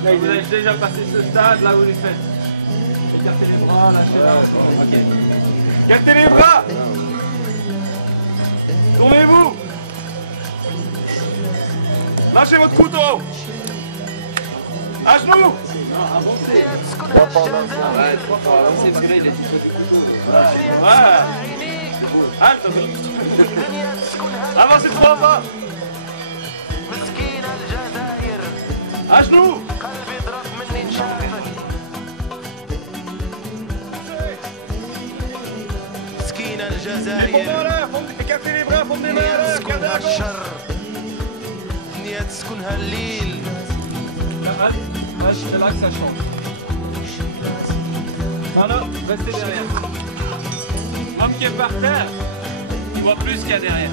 Vous avez déjà passé ce stade, là vous les faites. Écartez les bras, lâchez là. Ok. Écartez les bras. Tournez-vous. Lâchez votre couteau. À genoux. Ouais, halte. Avancez 3 pas. À genoux. écartez les bras, fondez les mains, gardez la gauche. C'est là que ça change. Non, restez derrière. L'homme qui est par terre, il voit plus qu'il y a derrière.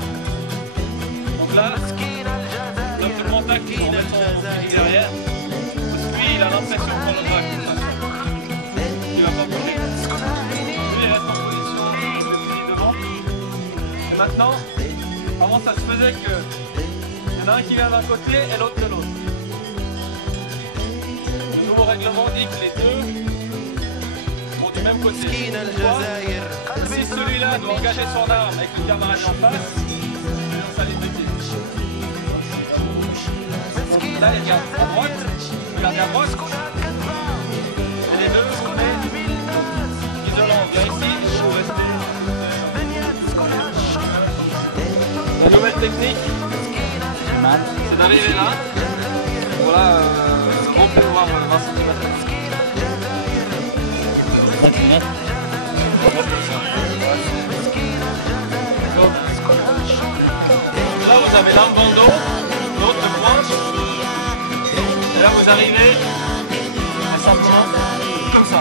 Donc là, l'homme de contact qui remet son pied derrière, parce que lui, il a l'impression qu'on le va. Il va pas bouger. Lui, il reste en position de pied devant. Et maintenant, avant ça se faisait que il y en a un qui vient d'un côté et l'autre de l'autre. Le nouveau règlement dit que les deux vont du même côté. Si celui-là doit engager son arme avec le camarade en face, ça les métiers. Donc là, il regarde à droite, regardez à droite. Et les deux, vous mettez isolant. Viens ici, vous restez. La nouvelle technique, c'est d'arriver là. Voilà, on peut voir 20 cm. Là vous avez l'un dans le dos, l'autre de pointe. Et là vous arrivez à simplement comme ça.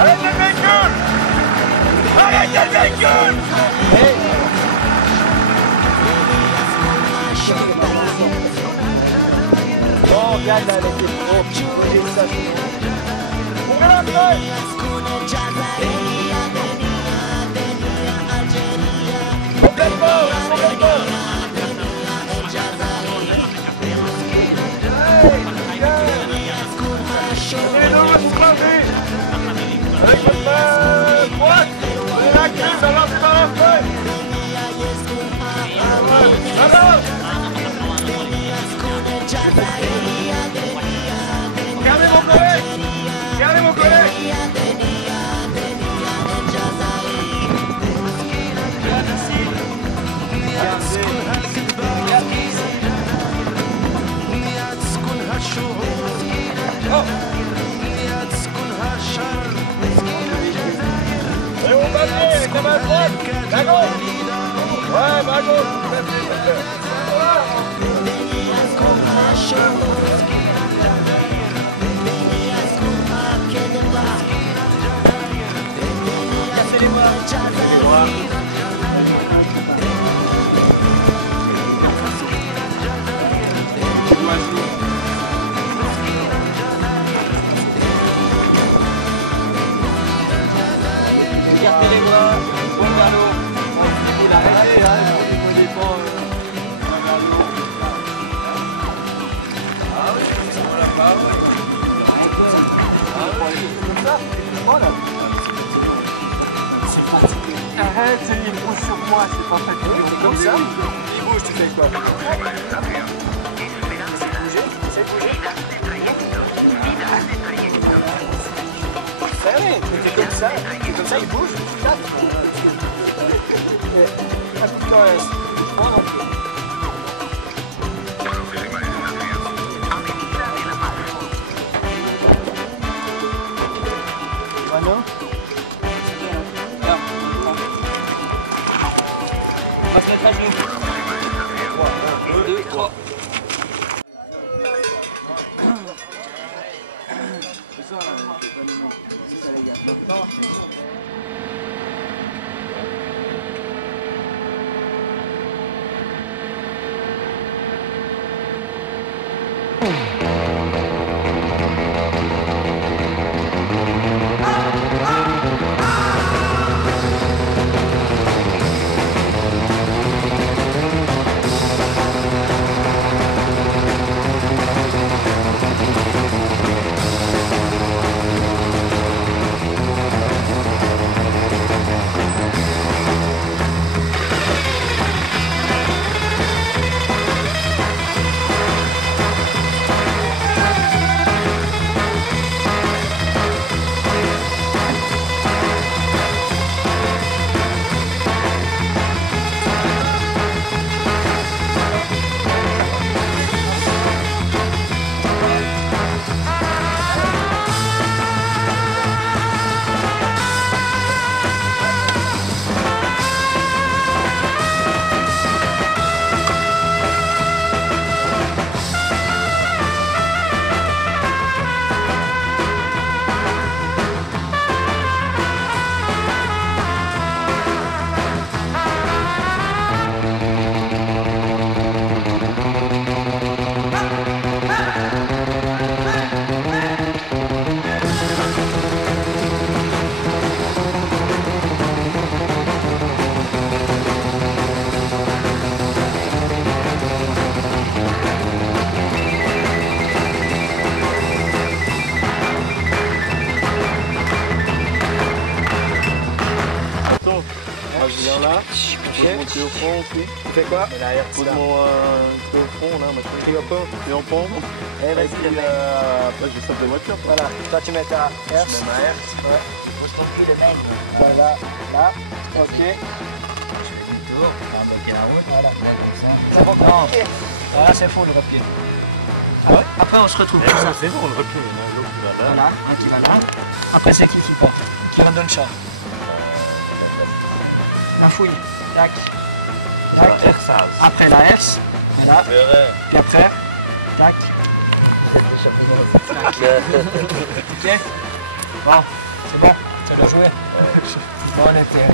Arrête le véhicule! Arrête le véhicule! Oh, regarde là, les avec votre main droite, la queue, ça lance par la feuille. Alors, regardez mon collègue, regardez mon collègue. Oh. Et on va venir avec la main droite, la gauche. Ouais, ma gauche. Cassez les bras. Écartez les bras, poing vers l'eau. Vous l'arrêtez, vous ne pas poing vers l'eau. Ah oui, on l'a pas. Comme ça, voilà. Arrête, il bouge sur moi, c'est pas fatigué. C'est comme ça. Il bouge, tu fais quoi? C'est bouger. C'est comme ça, il bouge. Voilà. On va se mettre à genoux. 1, 2, 3. Moi je viens là, ok. Monter au front aussi. Tu fais quoi? Pour mon au front là, ma crie au pont. Et en pont. Et vas-y, après je saute de voiture. Voilà, toi tu mets ta herse. Je mets ma herse. Ouais. Faut se tromper le mec. Voilà, là, ok. Je fais demi-tour, on va bloquer la route. Voilà. Là, comme ça. Ça va Non. compliqué. Voilà, c'est faux le repied. Ah ouais? Après on se retrouve comme ça. C'est bon, le recul, l'autre qui va là. Voilà, un qui va là. Après c'est qui part? Qui redonne ça? La fouille. Tac. Tac. Après la herse. Voilà. Puis après. Tac. Tac. Ok. Bon, c'est bon. Tu l'as joué. Bon, on était.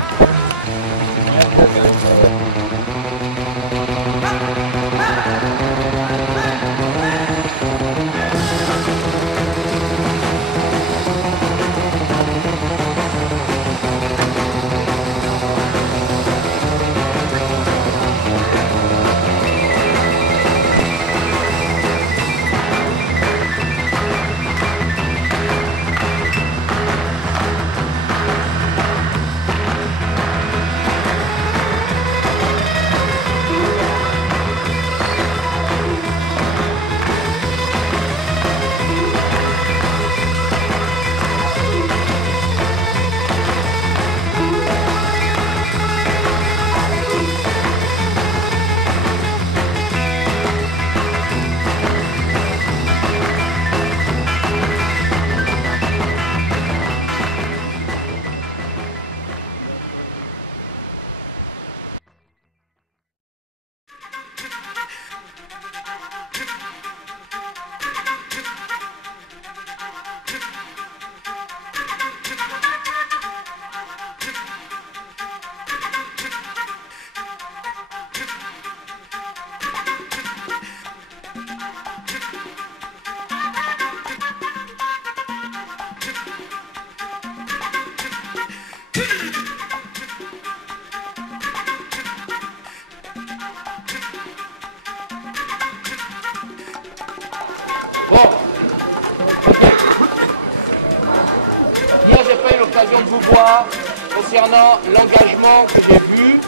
Hier, j'ai pas eu l'occasion de vous voir concernant l'engagement que j'ai vu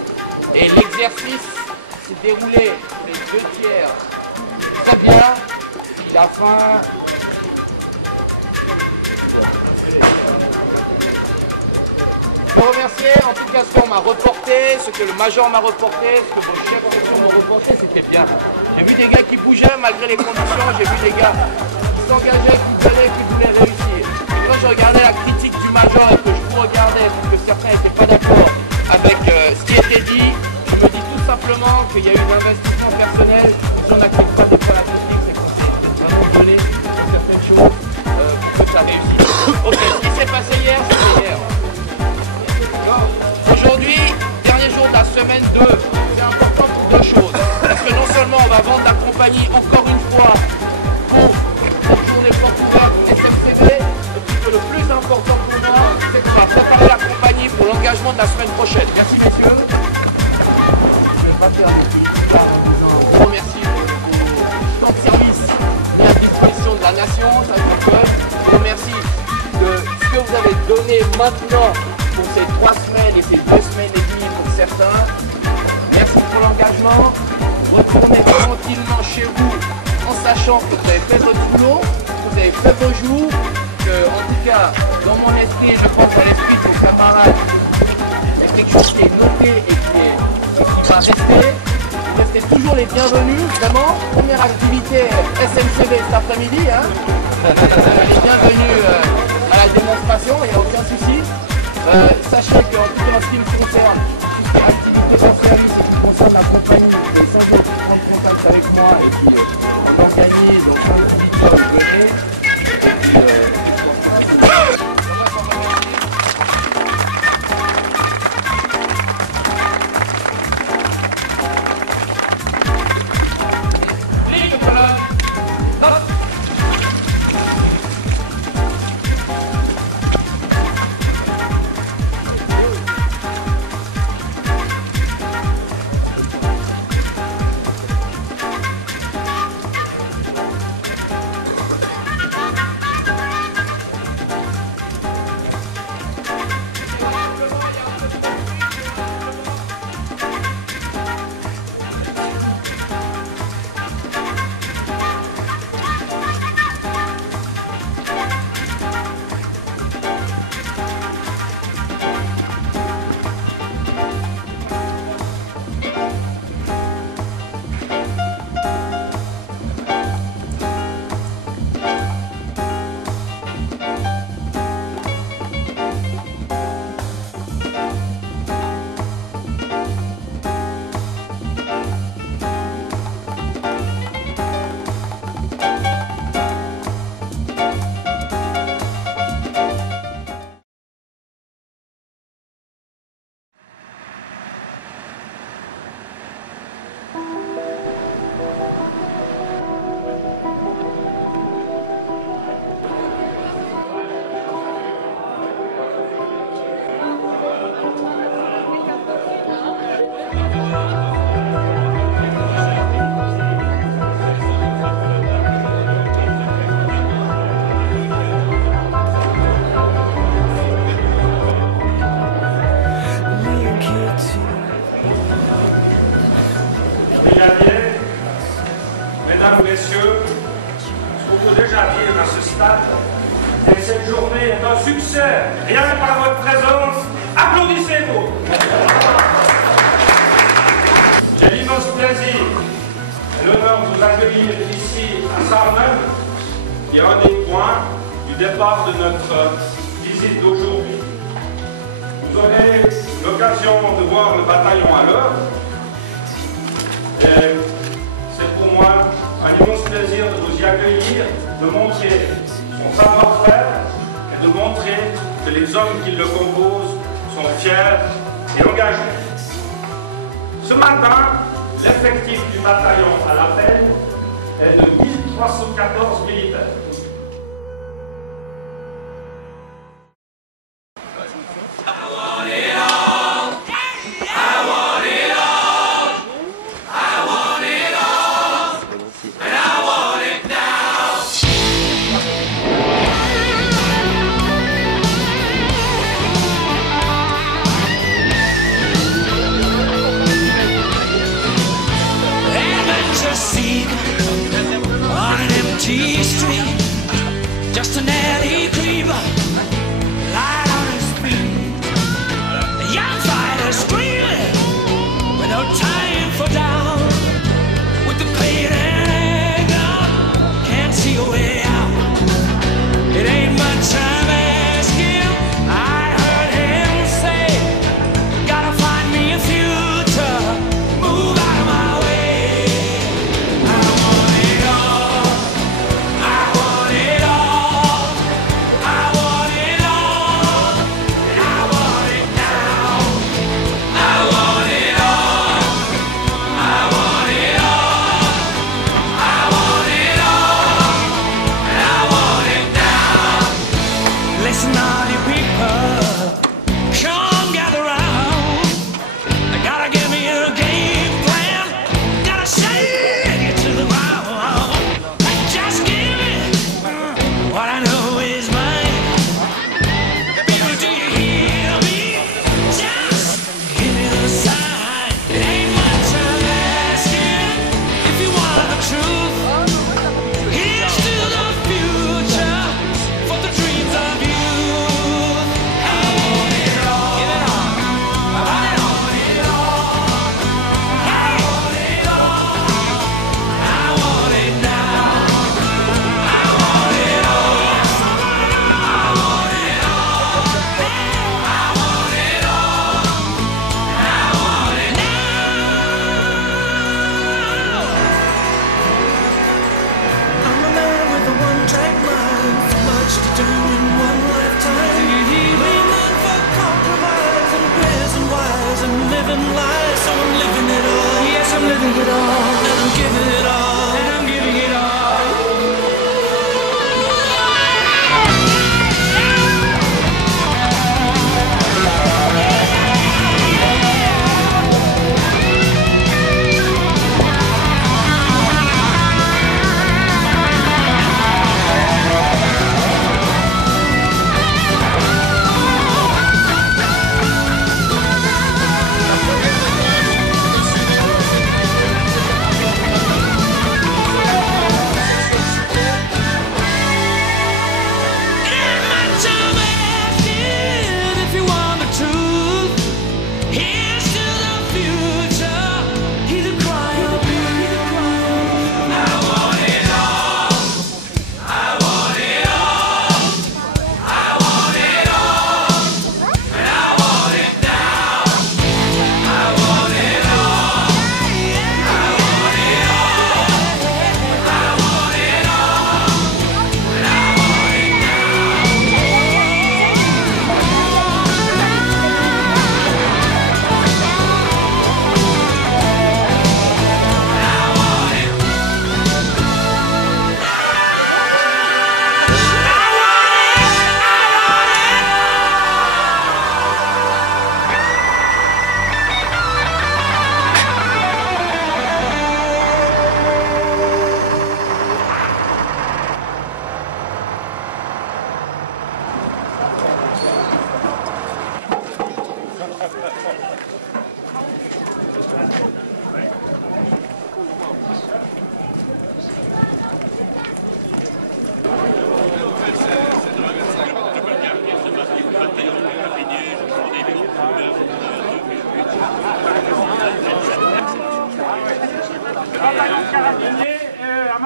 et l'exercice s'est déroulé les 2 tiers très bien. La fin. Je veux remercier en tout cas ce qu'on m'a reporté, ce que le major m'a reporté, ce que vos chefs de section m'ont reporté, c'était bien. J'ai vu des gars qui bougeaient malgré les conditions, j'ai vu des gars qui s'engageaient, qui voulaient réussir. Et quand je regardais la critique du major et que je vous regardais, parce que certains n'étaient pas d'accord avec ce qui était dit, je me dis tout simplement qu'il y a eu un investissement personnel. Si on n'accepte pas des fois la critique, c'est qu'on s'est vraiment donné sur certaines choses pour que ça réussisse. Ok, ce qui s'est passé hier, c'était hier. Aujourd'hui, dernier jour de la semaine 2, c'est important pour 2 choses. Parce que non seulement on va vendre la compagnie encore une fois pour cette journée porte ouverte SMCB, et puis que le plus important pour moi, c'est qu'on va préparer la compagnie pour l'engagement de la semaine prochaine. Merci messieurs. Je ne vais pas faire des publicités en disant un gros merci pour votre service mis à disposition de la nation, ça je vous donne. Je vous remercie de ce que vous avez donné maintenant pour ces 3 semaines et ces 2 semaines et demie pour certains. Merci pour l'engagement. Retournez tranquillement chez vous en sachant que vous avez fait votre boulot, que vous avez fait vos jours, que en tout cas dans mon esprit, je pense à l'esprit de vos camarades, il y a quelque chose qui est noté et qui va rester. Vous restez toujours les bienvenus, vraiment. Première activité SMCB cet après-midi. Hein. Les bienvenus à la démonstration, il n'y a aucun souci. Sachez qu'en tout cas en ce qui me concerne, activité en service, ce qui concerne la compagnie, vous pouvez sans doute prendre contact avec moi et puis on organise, donc venez. Et puis stade. Et cette journée est un succès, rien que par votre présence. Applaudissez-vous. J'ai l'immense plaisir et l'honneur de vous accueillir ici à Sarnen, qui est un des points du départ de notre visite d'aujourd'hui. Vous aurez l'occasion de voir le bataillon à l'heure. Et c'est pour moi un immense plaisir de vous y accueillir, de montrer son savoir-faire et de montrer que les hommes qui le composent sont fiers et engagés. Ce matin, l'effectif du bataillon à l'appel est de 1314 militaires. Street, just an alley creeper, light on his feet. The young fighter screaming with no time for down, with the pain and anger, can't see a way out. It ain't much time asking. I heard him say, gotta find me a future, move out of my way. I want it all. I want it all. I want it all. And I want it now. I want it all. I want it all. I want it all. And I want it now. Listen, all you people, come gather round. I gotta give me a game plan. Gotta shake it to the ground. Just give me what I know is mine. People, do you hear me? Just give me the sign. It ain't much I'm asking. If you want the truth, here's to the future for the dreams of youth. I want it all. Give it all. I want it all.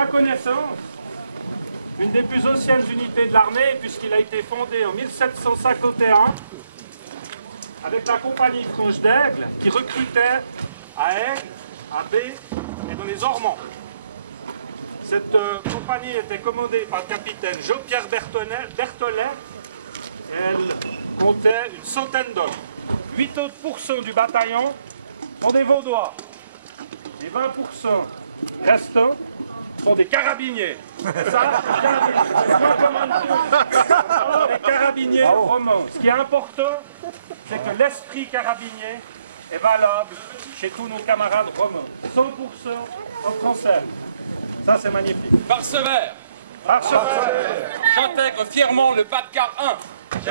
ma connaissance, une des plus anciennes unités de l'armée, puisqu'il a été fondé en 1751 avec la compagnie Franche d'Aigle qui recrutait à Aigle, à B et dans les Ormands. Cette compagnie était commandée par le capitaine Jean-Pierre Berthollet et elle comptait une centaine d'hommes. 8 autres pourcents du bataillon sont des Vaudois. Les 20% restants sont des carabiniers. Ça, des carabiniers romans. Ce qui est important, c'est que l'esprit carabinier est valable chez tous nos camarades romains. 100% en français. Ça, c'est magnifique. Par ce verre, j'intègre fièrement le Batcar 1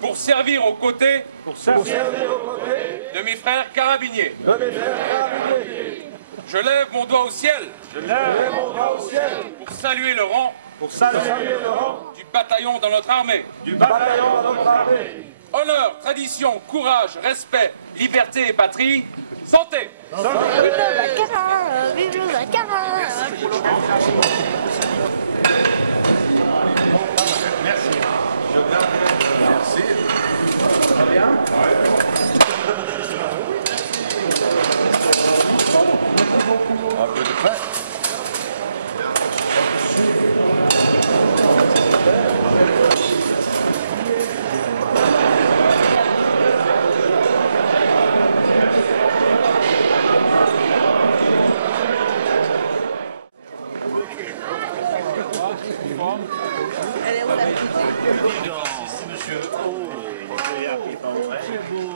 pour servir aux côtés de mes frères carabiniers. Je lève mon doigt au ciel pour saluer le rang du bataillon dans notre armée. Honneur, tradition, courage, respect, liberté et patrie. Santé! Vive le Baccarat! Vive le Baccarat! Merci. Merci. Très bien. Un peu de près. Elle est où la petite? Monsieur. Oh, c'est beau.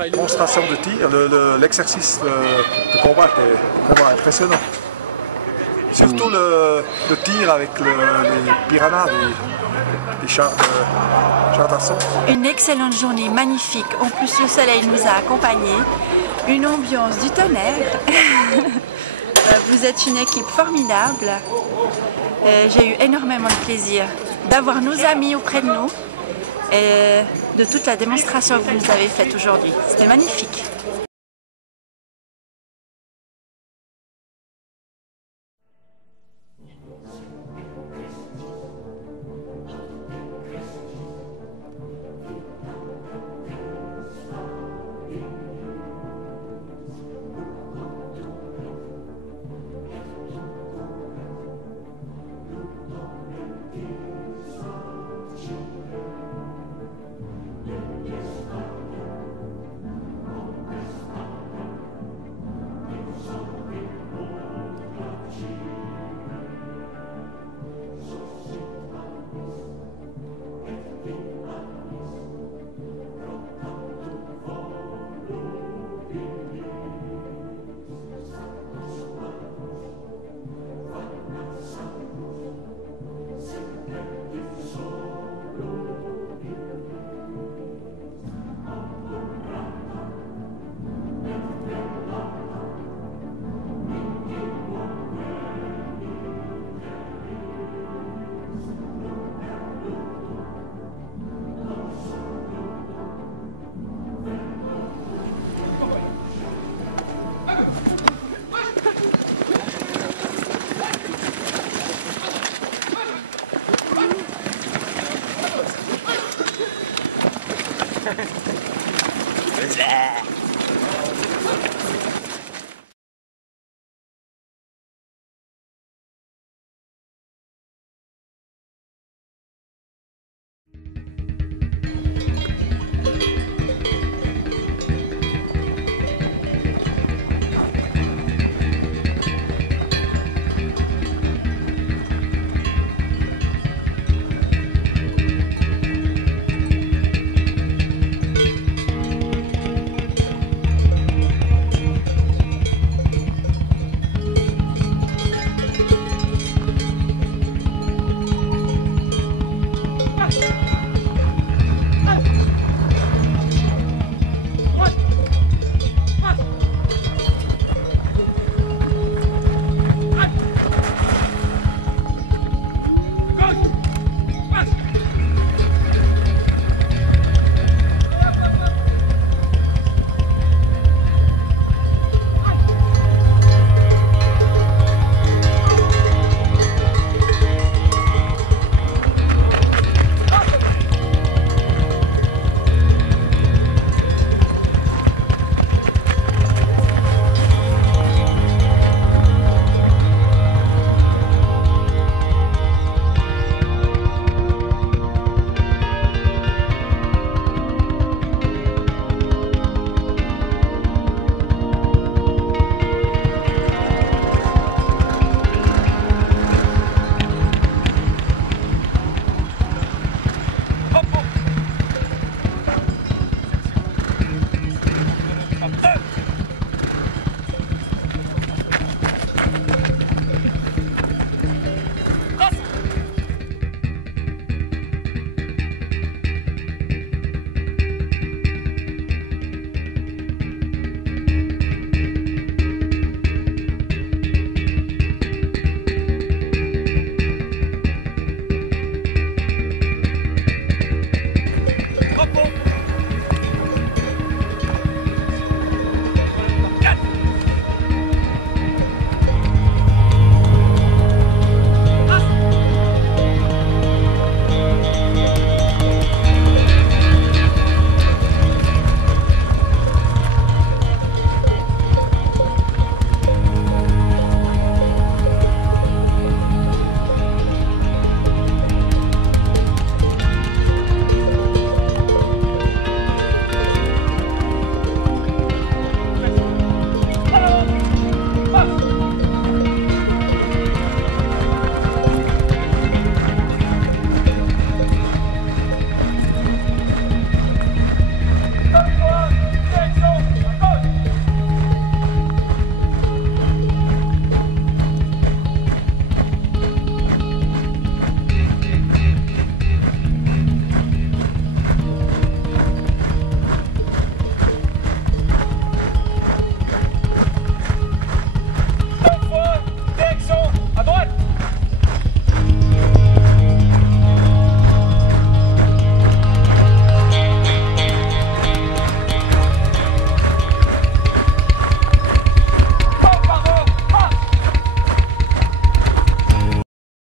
La démonstration de tir, l'exercice de combat était vraiment impressionnant. Surtout le tir avec les piranhas, les chars d'assaut. Une excellente journée, magnifique. En plus, le soleil nous a accompagnés. Une ambiance du tonnerre. Vous êtes une équipe formidable. J'ai eu énormément de plaisir d'avoir nos amis auprès de nous et de toute la démonstration que vous nous avez faite aujourd'hui. C'était magnifique.